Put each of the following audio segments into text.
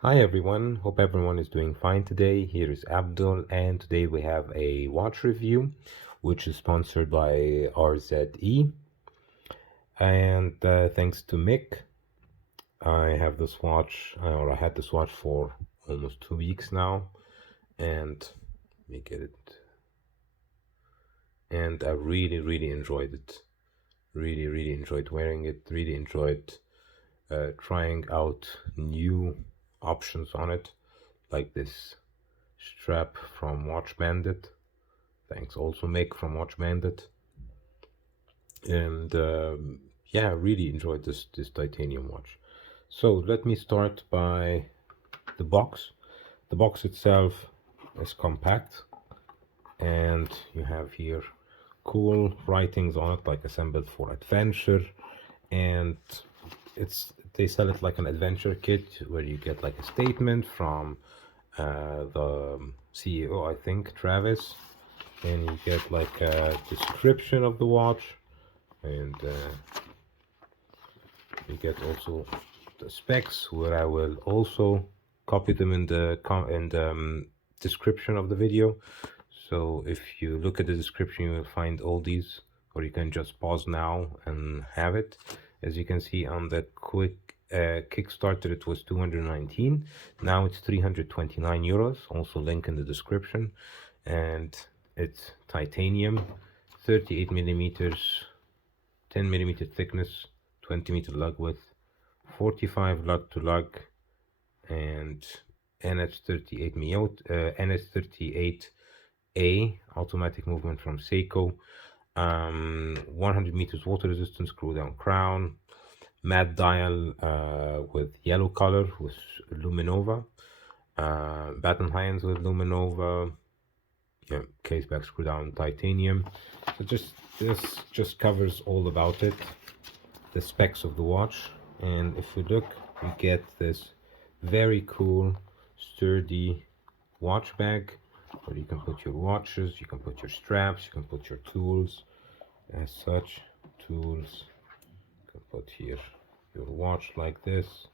Hi everyone, hope everyone is doing fine today. Here is Abdul, and today we have a watch review which is sponsored by RZE. And thanks to Mick, I have this watch, or I had this watch for almost 2 weeks now, and let me get it. And I really enjoyed it. Really enjoyed wearing it, really enjoyed trying out new options on it, like this strap from Watch Bandit. Thanks also Mick from Watch Bandit. And yeah, really enjoyed this titanium watch. So let me start by the box. The box itself is compact, and you have here cool writings on it, like assembled for adventure. And they sell it like an adventure kit where you get like a statement from the CEO, I think, Travis, and you get like a description of the watch, and you get also the specs, where I will also copy them in the description of the video. So if you look at the description, you will find all these, or you can just pause now and have it. As you can see on that quick Kickstarter, it was 219. Now it's 329 euros. Also link in the description. And it's titanium, 38 millimeters, 10 millimeter thickness, 20 meter lug width, 45 lug-to-lug, and NS38A automatic movement from Seiko. 100 meters water resistance, screw down crown, matte dial with yellow color with Luminova, baton irons with Luminova, yeah, caseback, screw down, titanium. So this just covers all about it, the specs of the watch. And if we look, we get this very cool sturdy watch bag where you can put your watches, you can put your straps, you can put your tools. As such, tools, you can put here your watch like this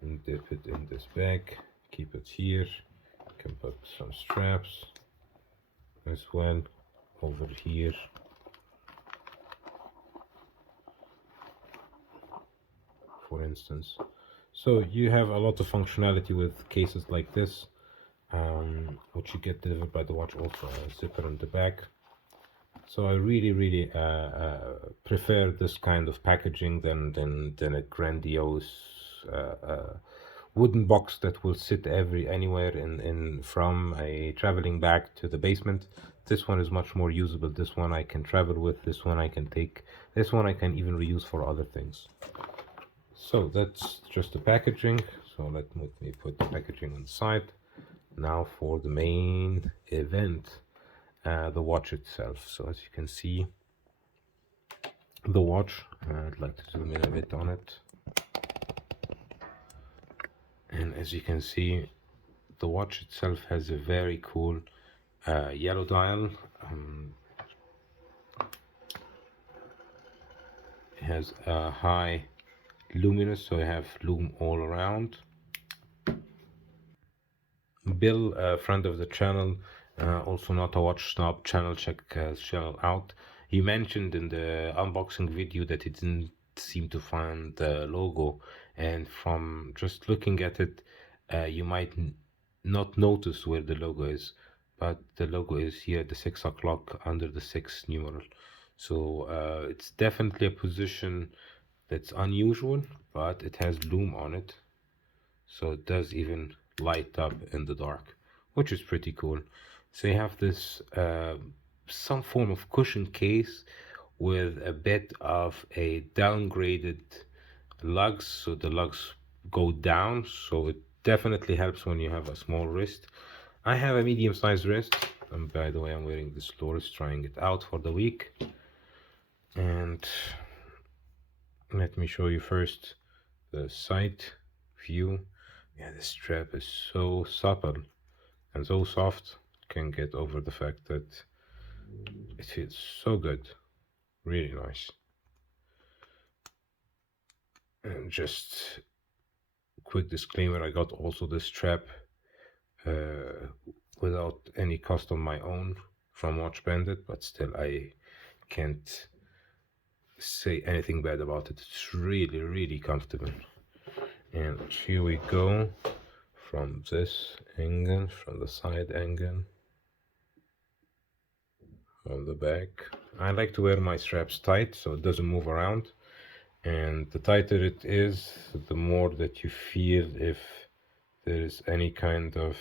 and dip it in this bag, keep it here. You can put some straps as well over here, for instance. So you have a lot of functionality with cases like this, which you get delivered by the watch. Also a zipper on the back. So I really prefer this kind of packaging than a grandiose wooden box that will sit anywhere in from a traveling bag to the basement. This one is much more usable. This one I can travel with. This one I can take. This one I can even reuse for other things. So that's just the packaging. So let me put the packaging on the side. Now for the main event, the watch itself. So as you can see, the watch, I'd like to zoom in a bit on it. And as you can see, the watch itself has a very cool yellow dial. It has a high luminous, so I have lume all around. Bill, friend of the channel, also not a watch snob channel, check his channel out. He mentioned in the unboxing video that he didn't seem to find the logo, and from just looking at it, you might not notice where the logo is, but the logo is here at the 6 o'clock under the 6 numeral. So it's definitely a position that's unusual, but it has lume on it, so it does even light up in the dark, which is pretty cool. So you have this some form of cushion case with a bit of a downgraded lugs, so the lugs go down, so it definitely helps when you have a small wrist. I have a medium-sized wrist, and by the way, I'm wearing this Loris, trying it out for the week. And let me show you first the side view. Yeah, the strap is so supple and so soft. Can't get over the fact that it feels so good. Really nice. And Just quick disclaimer, I got also this strap without any cost on my own from Watch Bandit, but still I can't say anything bad about it. It's really comfortable. And here we go, from this angle, from the side angle, on the back. I like to wear my straps tight so it doesn't move around, and the tighter it is, the more that you feel if there is any kind of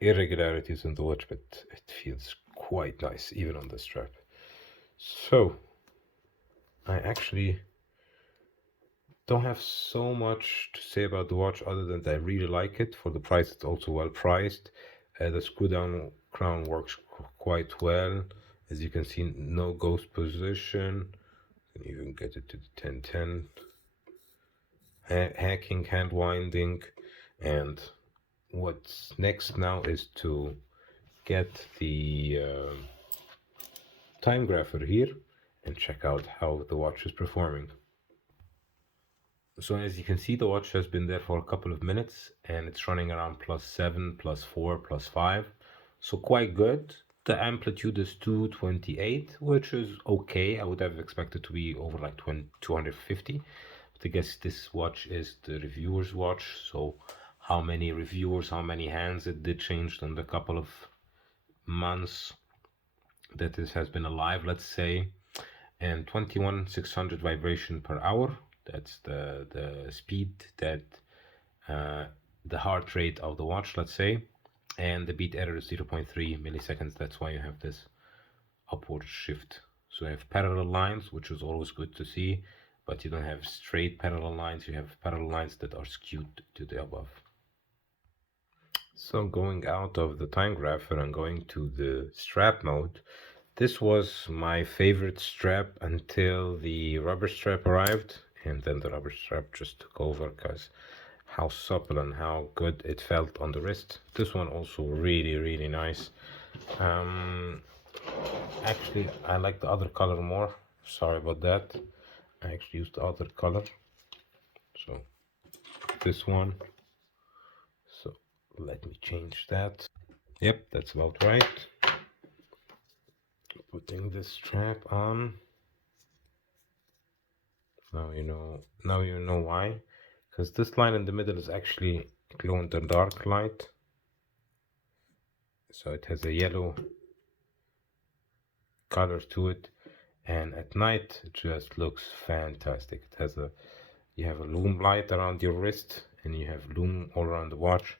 irregularities in the watch, but it feels quite nice even on the strap. So I actually don't have so much to say about the watch other than that I really like it. For the price, it's also well priced. The screw down crown works quite well. As you can see, no ghost position. You can even get it to the 1010. Hacking, hand winding. And what's next now is to get the time grapher here and check out how the watch is performing. So as you can see, the watch has been there for a couple of minutes and it's running around +7, +4, +5. So quite good. The amplitude is 228, which is okay. I would have expected to be over like 250. But I guess this watch is the reviewer's watch. So how many reviewers, how many hands it did change in the couple of months that this has been alive, let's say. And 21,600 vibration per hour. That's the speed that the heart rate of the watch, let's say, and the beat error is 0.3 milliseconds. That's why you have this upward shift. So you have parallel lines, which is always good to see, but you don't have straight parallel lines. You have parallel lines that are skewed to the above. So going out of the time grapher and going to the strap mode, this was my favorite strap until the rubber strap arrived. And then the rubber strap just took over because how supple and how good it felt on the wrist. This one also really nice. Actually, I like the other color more. Sorry about that. I actually used the other color. So this one. So let me change that. Yep, that's about right. Putting this strap on. Now you know why. Because this line in the middle is actually glow in the dark light. So it has a yellow color to it, and at night it just looks fantastic. It has you have a lume light around your wrist and you have lume all around the watch,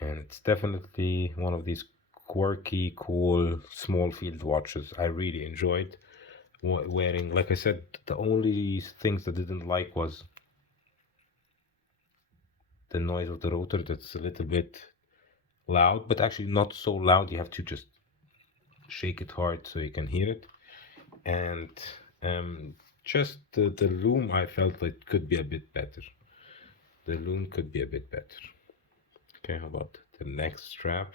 and it's definitely one of these quirky, cool, small field watches I really enjoyed wearing. Like I said, the only things I didn't like was the noise of the rotor. That's a little bit loud, but actually not so loud. You have to just shake it hard so you can hear it. And just the loom, I felt it could be a bit better. The loom could be a bit better. Okay, how about the next strap?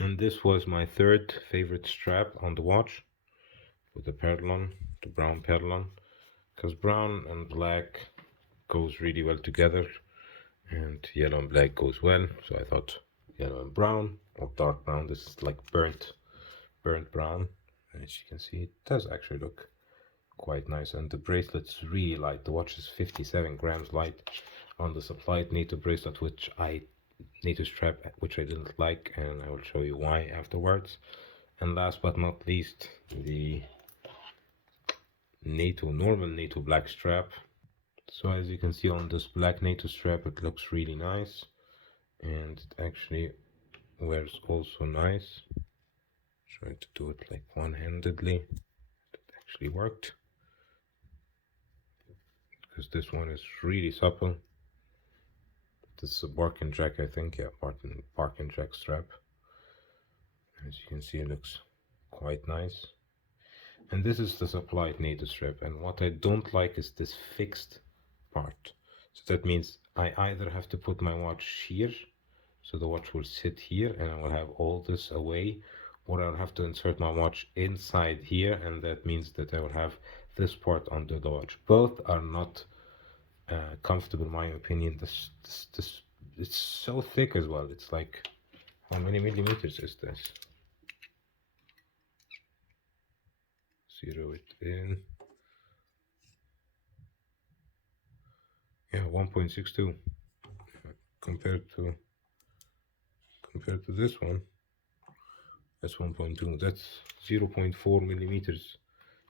And this was my third favorite strap on the watch, with the Tarpaulin, the brown Tarpaulin, because brown and black goes really well together, and yellow and black goes well. So I thought yellow and brown, or dark brown. This is like burnt brown. As you can see, it does actually look quite nice, and the bracelet's really light. The watch is 57 grams light on the supplied NATO bracelet, NATO strap, which I didn't like, and I will show you why afterwards. And last but not least, the normal NATO black strap. So as you can see on this black NATO strap, it looks really nice, and it actually wears also nice. Trying to do it like one-handedly. It actually worked, because this one is really supple. This is a bark and jack, I think. Yeah, bark and jack strap. As you can see, it looks quite nice. And this is the supplied NATO strap. And what I don't like is this fixed part. So that means I either have to put my watch here, so the watch will sit here and I will have all this away, or I'll have to insert my watch inside here, and that means that I will have this part under the watch. Both are not comfortable in my opinion. This it's so thick as well. It's like, how many millimeters is this? Zero it in. Yeah, 1.62 compared to this one. That's 1.2. That's 0.4 millimeters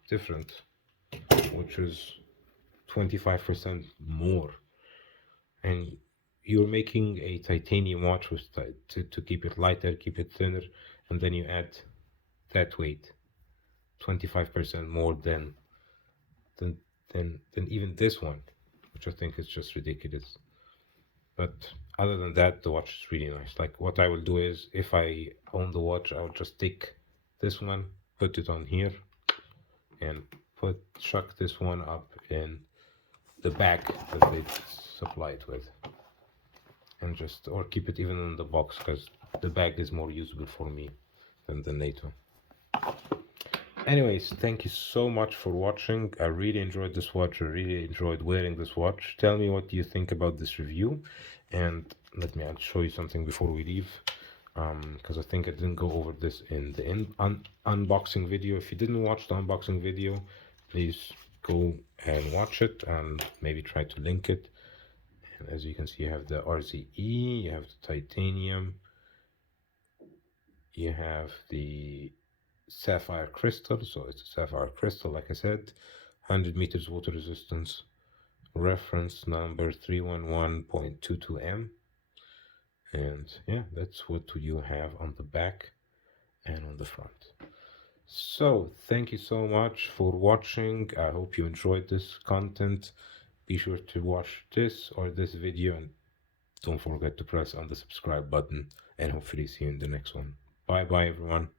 different, which is 25% more. And you're making a titanium watch with to keep it lighter, keep it thinner, and then you add that weight, 25% more than even this one, which I think is just ridiculous. But other than that, the watch is really nice. Like, what I will do is, if I own the watch, I will just take this one, put it on here, and chuck this one up in the bag that it's supplied with, and just, or keep it even in the box, because the bag is more usable for me than the NATO. Anyways, thank you so much for watching. I really enjoyed this watch. I really enjoyed wearing this watch. Tell me what you think about this review, and let me show you something before we leave, because I think I didn't go over this in the unboxing video. If you didn't watch the unboxing video, please go and watch it, and maybe try to link it. And as you can see, you have the RZE, you have the titanium, you have the Sapphire Crystal, so it's a Sapphire Crystal, like I said, 100 meters water resistance, reference number 311.22M, and yeah, that's what you have on the back and on the front. So thank you so much for watching. I hope you enjoyed this content. Be sure to watch this or this video, and don't forget to press on the subscribe button, and hopefully see you in the next one. Bye bye everyone.